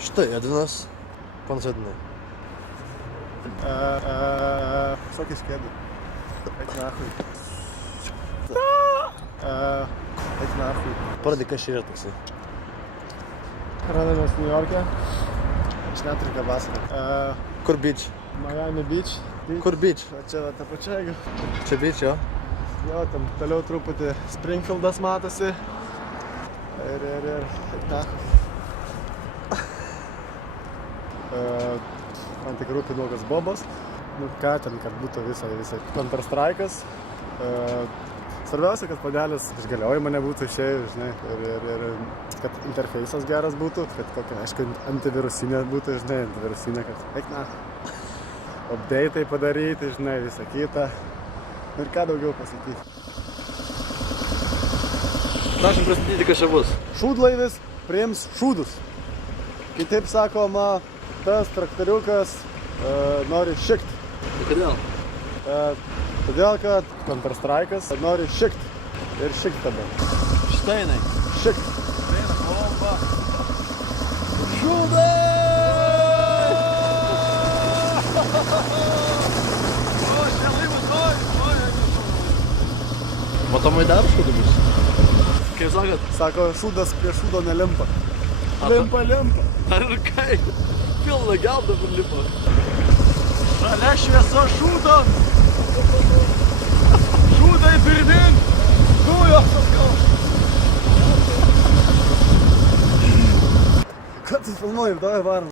Štai Edvinas Pansodinai. Visokiais kėdų. Eik nachui. Eik nachui. Pradėk, kas čia yra toksai. Randamės New York'e. Šnetrika vasarą. Kur beach? Miami Beach. Kur beach? O čia va ta pačia, jeigu. Čia beach, jo? Jo, tam toliau truputį Springfieldas matosi. Ir eik nachui. Man tik rūpi nuogas bobos. Nu ką ten, kad būtų visai Counter Strike'as. Svarbiausia, kad padelis iš galiojimo nebūtų išėjus, žinai, ir kad interfeisas geras būtų, kad kokia, aišku, antivirusinė būtų, žinai, antivirusinė, kad eik na, update'ai padaryti, žinai, visą kitą. Ir ką daugiau pasakyti. Prašom pristatyti, kas čia bus. Šūdlaivis priims šūdus. Kitaip sakoma, tas traktoriukas nori šikt. Kodėl? Todėl, kad Counter Strike'as nori šikt. Ir šikt tada. Štai jinai. Šikt. Eina bomba. Šūdai! O, čia laivas, matomai dar šūdų bus. Kaip sakot? Sako, šūdas prie šūdo nelimpa. Limpa. Ar ir kaip? Pilna gelda kur lipa. Šalia šviesa šūdo. Šūdai pirmin. Dujos atgal. Ką tu filmuoji? Davai varom.